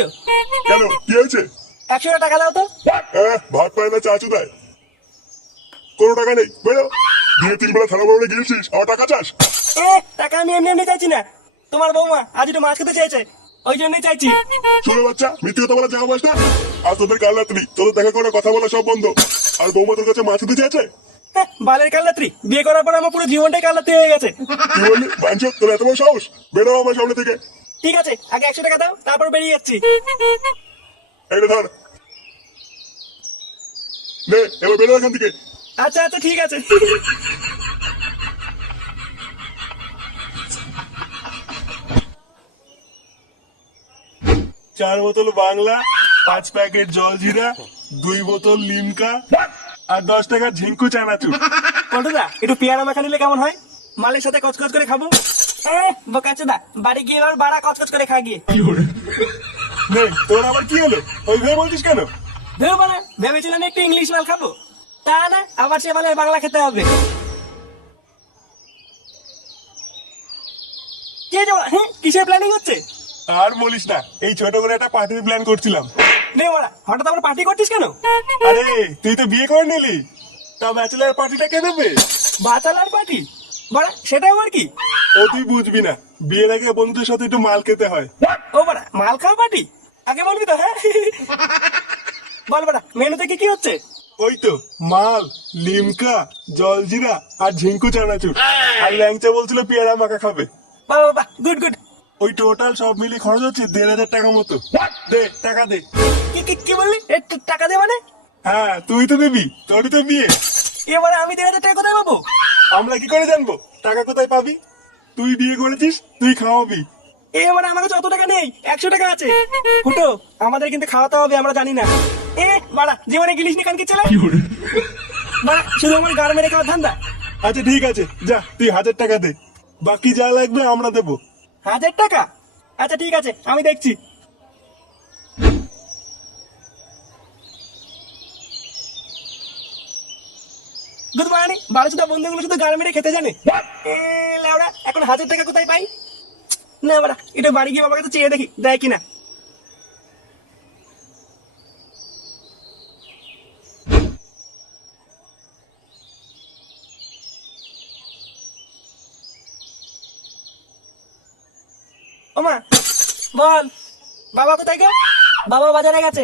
করছো? কেন কি হয়েছে? 100 টাকা দাও তো। ভাত পায় না চাচু দেয়? কোনো টাকা নেই, বেরো। দিয়ে 3 বেলা থালা বড়ে গিয়েছিস, আমার টাকা চাস? টাকা আমি এমনি এমনি চাইছি না, তোমার বৌমা আজ একটু মাছ খেতে চেয়েছে, ওই জন্যই চাইছি। ছোট বাচ্চা, মিথ্যে কথা বলা জায়গা পাস না। আজ তোদের কাল রাত্রি, তোদের দেখা করে কথা বলা সব বন্ধ। আর বৌমা তোর কাছে মাছ দিতে চেয়েছে? বালের কালরাত্রি, বিয়ে করার পর আমার পুরো জীবনটাই কালরাত্রি হয়ে গেছে। কি বললি বাঞ্চো? তোর এত বড় সাহস? বেরো আমার সামনে থেকে। ঠিক আছে, আগে 100 টাকা দাও, তারপর বেরিয়ে যাচ্ছি। এইটা ধর, নে এবার বেরো এখান থেকে। আচ্ছা আচ্ছা ঠিক আছে। 4 বোতল বাংলা, 5 প্যাকেট জলজিরা, 2 বোতল লিমকা আর 10 টাকার ঝিঙ্কু চানাচুর। পল্টুদা, একটু পেয়ারা মাখা নিলে কেমন হয়? মালের সাথে কচকচ করে খাবো। বোকাচোদা, বাড়ি গিয়ে এবার বাড়া কচকচ করে খা গিয়ে। নে, তোর আবার কি হলো? ওইভাবে বলছিস কেন? ধরো বাড়া, ভেবেছিলাম একটু ইংলিশ মাল খাবো, তা না, আবার সে মালের বাংলা খেতে হবে। কি হয়েছে বাড়া? কিসের প্ল্যানিং হচ্ছে? আর বলিস না, এই ছোট করে একটা পার্টির প্ল্যান করছিলাম। নে বাড়া, হঠাৎ আবার পার্টি করছিস কেন? আরে তুই তো বিয়ে করে নিলি, তা ব্যাচেলার পার্টিটা কে দেবে? বাচালার পার্টি? বাড়া, সেটা আবার কি? ও তুই বুঝবি না, বিয়ের আগে বন্ধুদের সাথে একটু মাল খেতে হয়। ও বাড়া, মাল খাওয়া পার্টি? আগে বলবি তো। হ্যাঁ বল বাড়া, মেনুতে কি কি হচ্ছে? ওই তো মাল, লিমকা, জলজিরা আর ঝিঙ্কু চানাচুর। আর ল্যাংচা বলছিল পেয়ারা মাখা খাবে। বাহ বাহ, গুড গুড। ওই টোটাল সব মিলিয়ে খরচ হচ্ছে 1,500 টাকা মতো। দে টাকা দে। কি কি কি বললি? টাকা দে মানে? হ্যাঁ তুই তো দিবি, তোরই তো বিয়ে। এবারে আমি 1,500 টাকা কোথায় পাবো? আমরা কি করে জানবো টাকা কোথায় পাবি? তুই বিয়ে করেছিস, তুই খাওয়াবি। এবারে আমার কাছে অত টাকা নেই, 100 টাকা আছে। ফুটো, আমাদের কিন্তু খাওয়াতে হবে, আমরা জানি না। বাড়া, জীবনে গিলিস নি কান কি ছেলে? বাড়া, শুধু আমার গার মেরে খাওয়ার ধান্দা। আচ্ছা ঠিক আছে, যা তুই 1,000 টাকা দে, বাকি যা লাগবে আমরা দেবো। 1000 টাকা? আচ্ছা ঠিক আছে, আমি দেখছি। Good morning. বারো শুধু বন্ধুগুলো শুধু গাল মেরে খেতে জানে। লেওড়া, এখন 1000 টাকা কোথায় পাই? না বাড়া, এটা বাড়ি গিয়ে বাবার কাছে চেয়ে দেখি, দেয় কিনা। ওমা, বল। বাবা কোথায় গেল? বাবা বাজারে গেছে।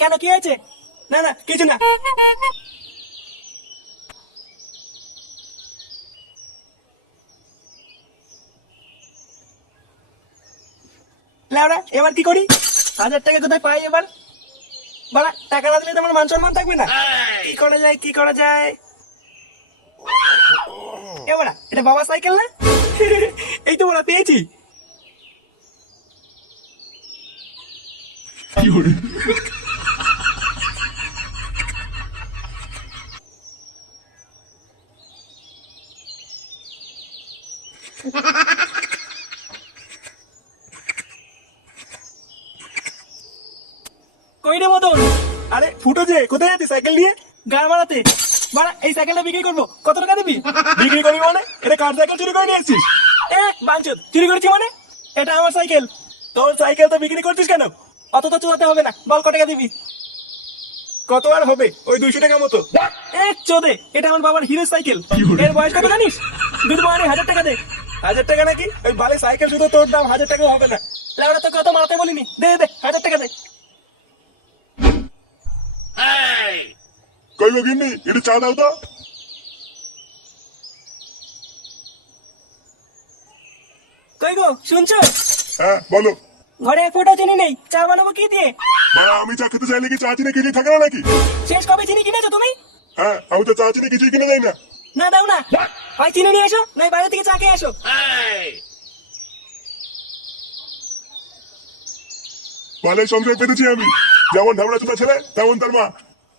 কেন, কি হয়েছে? না না, কিছু না। লেওড়া, এবার কি করি? 1000 টাকা কোথায় পাই এবার? বাড়া, টাকা না দিলে তো আমার মান সম্মান থাকবে না। কি করা যায়, কি করা যায়? এবারা, এটা বাবার সাইকেল না? এই তো বড়া, পেয়েছি। কই রে মদন? আরে ফুটো যে, কোথায় যাচ্ছিস সাইকেল নিয়ে? গাড় মারাতে। বাড়া, এই সাইকেলটা বিক্রি করবো, কত টাকা দিবি? বিক্রি করবি মানে? এটা কার সাইকেল চুরি করে নিয়ে এসছিস? বাঞ্চুদ, চুরি করেছি মানে? এটা আমার সাইকেল। তোর সাইকেল তো বিক্রি করছিস কেন? অত তো চুয়াতে হবে না, বল কত টাকা দিবি? কত আর হবে, ওই 200 টাকা মতো। চোদে, এটা আমার বাবার হিরো সাইকেল। এর বয়স কত জানিস? দুধ মানে 1000 টাকা দে। 1,000 টাকা নাকি? ওই বালে সাইকেল শুধু তোর দাম 1,000 টাকাও হবে না। লেওড়া, তোকে অত মারাতে বলিনি। দে দে, 1000 টাকা দে। কই গো গিন্নি, একটু চা দাও তো। কই গো, শুনছো? হ্যাঁ বলো। ঘরে এক ফোঁটা চিনি নেই, চা বানাবো কি দিয়ে? বাবা, আমি চা খেতে চাইলে কি চা চিনি কিছুই থাকে না নাকি? শেষ কবে চিনি কিনেছো তুমি? হ্যাঁ, আমি তো চা চিনি কিছুই কিনে দেয় না। না দাও না, হয় চিনি নিয়ে এসো, নয় বাইরে থেকে চা খেয়ে এসো। ভালোই সংসার পেতেছি আমি। যেমন ঢাবড়া চোদা ছেলে, তেমন তার মা।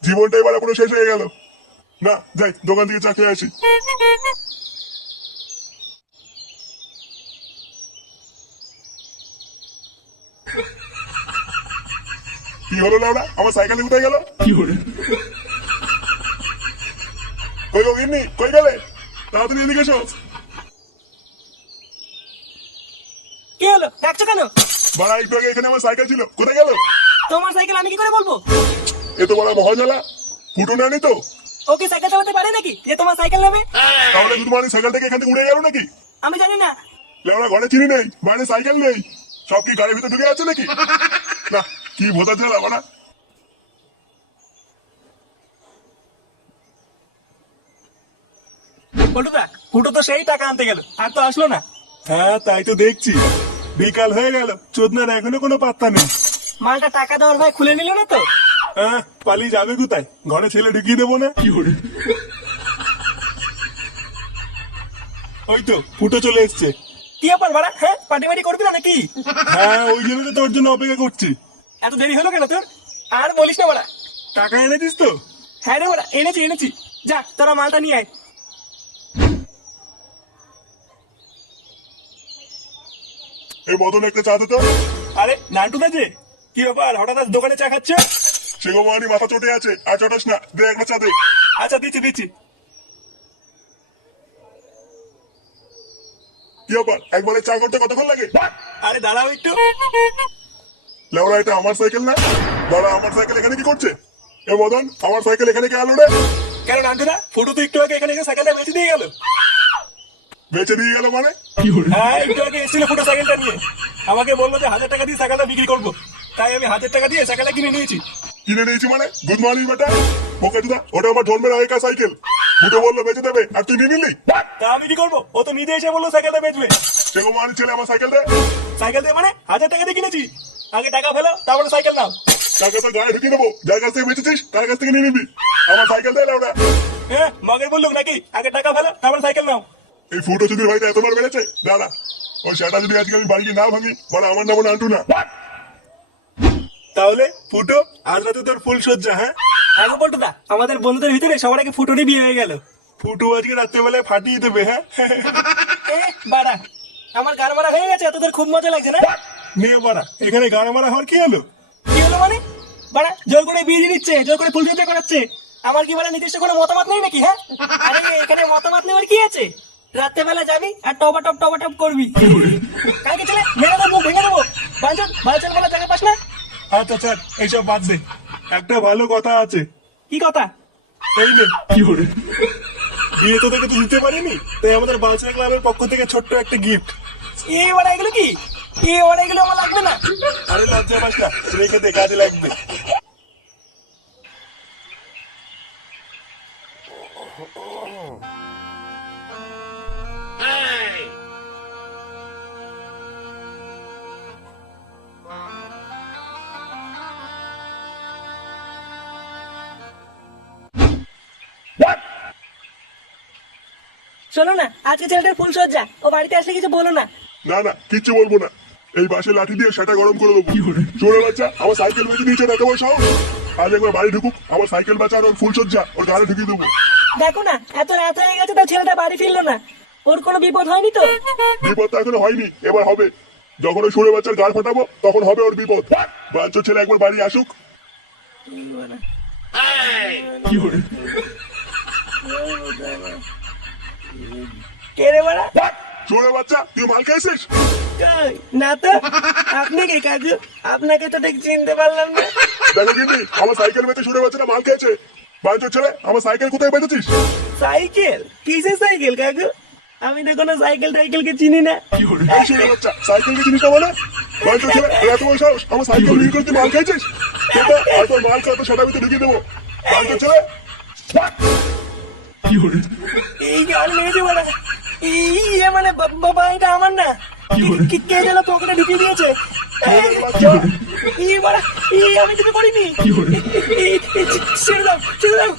জীবনটা এবার পুরো শেষ হয়ে গেল। না, যাই দোকান থেকে চা খেয়ে আসি। কি হলো লাউডা, আমার সাইকেল কোথায় গেল? কই গো গিন্নি, কই গেলে? তাড়াতাড়ি এদিকে এসো। কি হলো, ডাকছো কেন? বাড়া একটু আগে এখানে আমার সাইকেল ছিল, কোথায় গেল? তোমার সাইকেল আমি কি করে বলবো? এ তো বড় মহাজালা, ফুটো নেয়নি তো? ও কি সাইকেল চালাতে পারে নাকি যে তোমার সাইকেল নেবে? তাহলে শুধু মানে সাইকেল থেকে এখান থেকে উড়ে গেল নাকি? আমি জানি না। লেওড়া ঘরে চিনি নেই, বাইরে সাইকেল নেই, সব কি গাড়ির ভিতরে ঢুকে আছে নাকি? না, কি ভোতা ঝালা বাড়া। বলুদা, ফুটো তো সেই টাকা আনতে গেল, আর তো আসলো না। হ্যাঁ তাই তো দেখছি, বিকাল হয়ে গেল, চোদনার এখনো কোনো পাত্তা নেই। মালটা টাকা দেওয়ার ভাই খুলে নিল না তো? হ্যাঁ, পালিয়ে যাবে কোথায়? ঘরে ছেলে ঢুকিয়ে দেবো না? ওই তো ফুটো চলে এসছে। কি ব্যাপার বাড়া? হ্যাঁ, পার্টি মাটি করবি না নাকি? হ্যাঁ, ওই জন্য তো তোর জন্য অপেক্ষা করছি। এত দেরি হলো কেন তোর? আর বলিস না বাড়া। টাকা এনেছিস তো? হ্যাঁ রে বাড়া, এনেছি। যা, তোরা মালটা নিয়ে আয়। এই মদন একটা চা দে তো। আরে নান্টু দা যে, কি ব্যাপার হঠাৎ আজ দোকানে চা খাচ্ছে? সে গোমানি মাথা চটে আছে, আর চটাস না, দে একটা চা দে। আচ্ছা, দিচ্ছি। কি ব্যাপার, একবারে চা করতে কতক্ষণ লাগে? আরে দাঁড়াও একটু। লেওড়া এটা আমার সাইকেল না? বাড়া আমার সাইকেল এখানে কি করছে? এ মদন, আমার সাইকেল এখানে কে আলো রে? কেন নান্টু দা, ফুটো তো একটু আগে এখানে এসে সাইকেলটা বেঁচে দিয়ে গেল। বেঁচে দিয়ে গেল মানে? হ্যাঁ, একটু আগে এসেছিল ফুটো সাইকেলটা নিয়ে। আমাকে বললো যে 1000 টাকা দিয়ে সাইকেলটা বিক্রি করবো, তাই আমি 1000 টাকা দিয়ে সাইকেলটা কিনে নিয়েছি। কিনে নিয়েছি মানে? গুড মর্নিং বেটা। ওকে দাদা, ওটা আমার জন্মের আগেকার সাইকেল। ফুটো বললো বেঁচে দেবে, আর তুই নিয়ে নিলি? তা আমি কি করবো? ও তো নিজে এসে বললো সাইকেলটা বেচবে। সে গোমানি ছেলে, আমার সাইকেল দে। সাইকেল দিয়ে মানে 1000 টাকা দিয়ে কিনেছি। আগে টাকা ফেলো, তারপরে সাইকেল নাও। টাকা তো গায়ে ঢুকিয়ে দেবো, যার কাছ থেকে বেঁচেছিস তার কাছ থেকে নিয়ে নিবি। আমার সাইকেল দেয় না ওটা। হ্যাঁ, মগের বললো নাকি আগে টাকা ফেলো, তারপরে সাইকেল নাও। এই ফুটো চুদির ভাইটা এতবার বেড়েছে দাদা। ওই সেটা যদি আজকে আমি বাড়ি গিয়ে না ভাঙি, মানে আমার নাম নান্টু না। তাহলে ফুটো, আজ রাতে তোর ফুল সজ্জা? হ্যাঁ, আগে বলতো দা, আমাদের বন্ধুদের ভিতরে সবার আগে ফুটোরই বিয়ে হয়ে গেল। ফুটো আজকে রাত্রেবেলায় ফাটিয়ে দেবে। হ্যাঁ, বাড়া, আমার গান মারা হয়ে গেছে, তোদের খুব মজা লাগছে না? নিয়ে বাড়া, এখানে গাড়া মারা হওয়ার কি হলো? কি হলো মানে? বাড়া জোর করে বিয়ে দিয়ে দিচ্ছে, জোর করে ফুল সজ্জা করাচ্ছে। আমার কি বলে নিজস্ব কোনো মতামত নেই নাকি? হ্যাঁ, আরে এখানে মতামত নেওয়ার কি আছে? রাত্রেবেলা যাবি আর টপা টপ করবি। কালকে চলে মেরে দেবো, ভেঙে দেবো। বাঞ্চন বলা জায়গা পাস না? আচ্ছা স্যার, এইসব বাদ দে, একটা ভালো কথা আছে। কি কথা? এই নে। বিয়ে তো তোকে তো দিতে পারিনি, তাই আমাদের বালচা ক্লাবের পক্ষ থেকে ছোট্ট একটা গিফট। এবার এগুলো কি? এগুলো আমার লাগবে না। আরে লজ্জা পাস না, রেখে দে, কাজে লাগবে। শোনো না, আজকে ছেলেটার ফুল সজ্জা, ও বাড়িতে আসলে কিছু বলো না। না না, কিচ্ছু বলবো না। এই বাসে লাঠি দিয়ে সেটা গরম করে দেবো। চোরে বাচ্চা, আমার সাইকেল বেঁচে দিয়েছে, এত বড় সাহস। আজ একবার বাড়ি ঢুকুক, আমার সাইকেল বাঁচা আর ওর ফুল সজ্জা ওর গাড়ি ঢুকিয়ে দেবো। দেখো না, এত রাত হয়ে গেছে, তার ছেলেটা বাড়ি ফিরলো না। ওর কোনো বিপদ হয়নি তো? বিপদ তো এখনো হয়নি, এবার হবে। যখন ওই সুরে বাচ্চার গাড় ফাটাবো, তখন হবে ওর বিপদ। বাচ্চার ছেলে একবার বাড়ি আসুক। কে রে বাড়া? সুরে বাচ্চা, তুই মাল খেয়েছিস? কই, না তো। আপনি কে কাজু? আপনাকে তো ঠিক চিনতে পারলাম না। দেখো কিন্তু আমার সাইকেল বেঁচে সুরে বাচ্চাটা মাল খেয়েছে। বাচ্চার ছেলে, আমার সাইকেল কোথায় বেঁচেছিস? সাইকেল? কিসের সাইকেল কাকু? আমি তো কোনো সাইকেল টাইকেলকে চিনি না। এই সুরে বাচ্চা, সাইকেলকে চিনিস না বলে? বাচ্চার ছেলে, এত বড় সাহস, আমার সাইকেল নিয়ে করে তুই মাল খেয়েছিস? এটা আর তোর মাল খাওয়া তো সেটা ভিতরে ঢুকিয়ে দেবো। বাচ্চার ছেলে, এই গান লেগেছে বাড়া। মানে বাবা, এটা আমার না। কে যেন পকেটে ঢুকিয়ে দিয়েছে। বাচ্চা। বাড়া, আমি কিছু করিনি। ছেড়ে দাও।